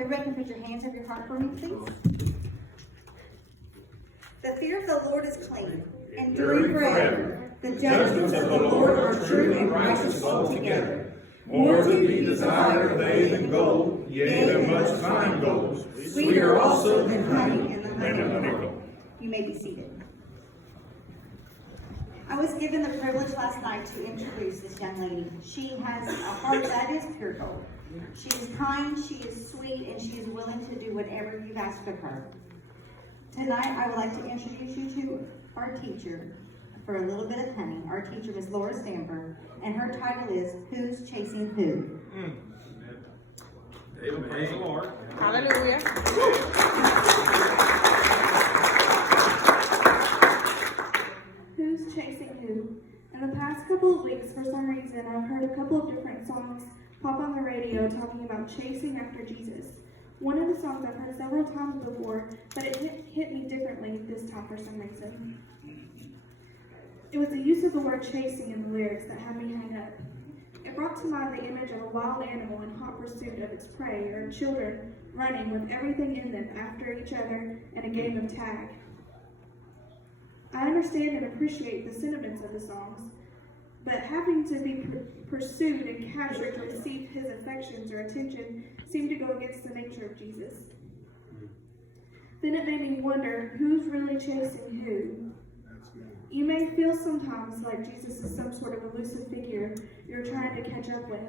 everybody can put your hands over your heart for me, please. The fear of the Lord is clean, enduring forever. The judgments of the Lord are true and righteous altogether. More to be desired are they than gold, yea, than much fine gold. Sweeter also than honey and the honeycomb. You may be seated. I was given the privilege last night to introduce this young lady. She has a heart that is pure gold. She is kind, she is sweet, and she is willing to do whatever you've asked of her. Tonight, I would like to introduce you to our teacher for a little bit of honey. Our teacher is Laura Stamberg, and her title is Who's Chasing Who? Amen. Praise the Lord. Hallelujah. Who's chasing who? In the past couple of weeks, for some reason, I've heard a couple of different songs pop on the radio talking about chasing after Jesus. One of the songs I've heard several times before, but it hit me differently this time for some reason. It was the use of the word chasing in the lyrics that had me hang up. It brought to mind the image of a wild animal in hot pursuit of its prey, or children running with everything in them after each other in a game of tag. I understand and appreciate the sentiments of the songs, but having to be pursued and captured to receive his affections or attention seemed to go against the nature of Jesus. Then it made me wonder, who's really chasing who? You may feel sometimes like Jesus is some sort of elusive figure you're trying to catch up with.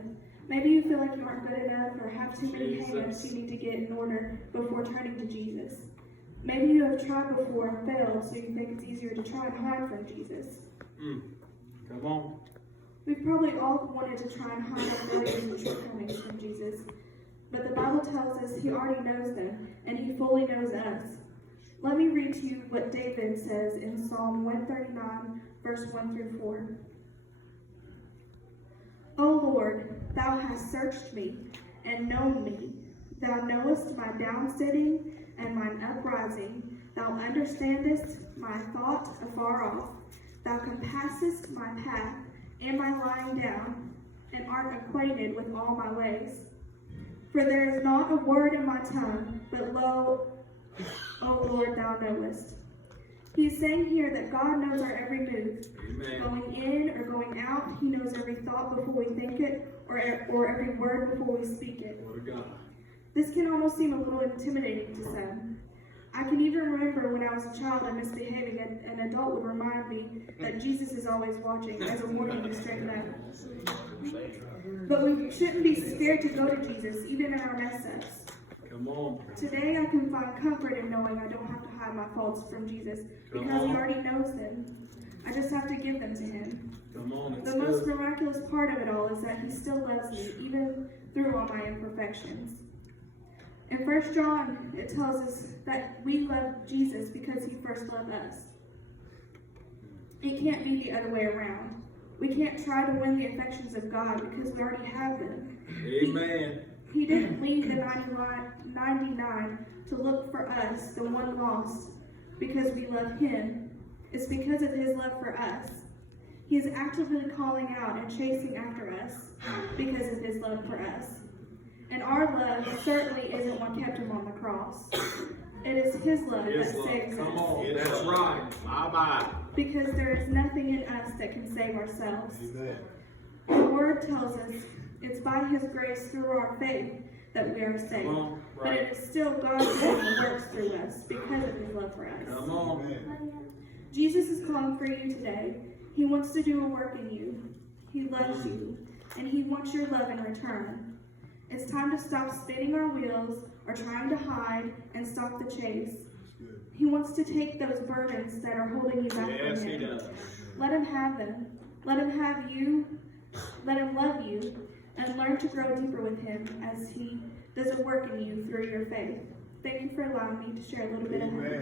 Maybe you feel like you aren't good enough or have too many hang-ups you need to get in order before turning to Jesus. Maybe you have tried before and failed, so you think it's easier to try and hide from Jesus. Come on. We've probably all wanted to try and hide our failures and shortcomings from Jesus, but the Bible tells us he already knows them, and he fully knows us. Let me read to you what David says in Psalm 139, verse 1 through 4. O Lord, thou hast searched me and known me. Thou knowest my downsitting and mine uprising. Thou understandest my thought afar off. Thou compassest my path and my lying down, and art acquainted with all my ways. For there is not a word in my tongue, but lo, O Lord, thou knowest. He is saying here that God knows our every move. Amen. Going in or going out, he knows every thought before we think it, or every word before we speak it. Lord God. This can almost seem a little intimidating to some. I can even remember when I was a child and misbehaving, an adult would remind me that Jesus is always watching as a warning to straighten up. But we shouldn't be scared to go to Jesus, even in our mess-ups. Come on. Today I can find comfort in knowing I don't have to hide my faults from Jesus, because he already knows them. I just have to give them to him. Come on. The most miraculous part of it all is that he still loves me, even through all my imperfections. In 1 John, it tells us that we love Jesus because he first loved us. It can't be the other way around. We can't try to win the affections of God because we already have them. Amen. He didn't leave the 99 to look for us, the one lost, because we love him. It's because of his love for us. He is actively calling out and chasing after us because of his love for us. And our love certainly isn't what kept him on the cross. It is his love that saves Come us. on. That's right. Bye-bye. Because there is nothing in us that can save ourselves. The word tells us it's by his grace through our faith that we are saved. on, But right. it is still God's grace that works through us because of his love for us. Come on. Jesus is calling for you today. He wants to do a work in you. He loves you, and he wants your love in return. It's time to stop spinning our wheels or trying to hide and stop the chase. He wants to take those burdens that are holding you back Yes, from he him. does. Let him have them. Let him have you. Let him love you, and learn to grow deeper with him as he does a work in you through your faith. Thank you for allowing me to share a little bit of him.